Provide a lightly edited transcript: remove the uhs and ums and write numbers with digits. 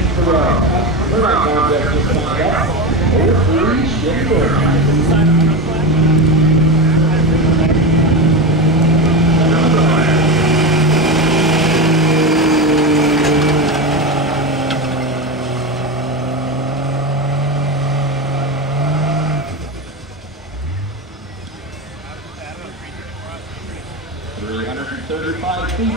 in the row. We're not going to just find out. 03 Schindler. $335 feet.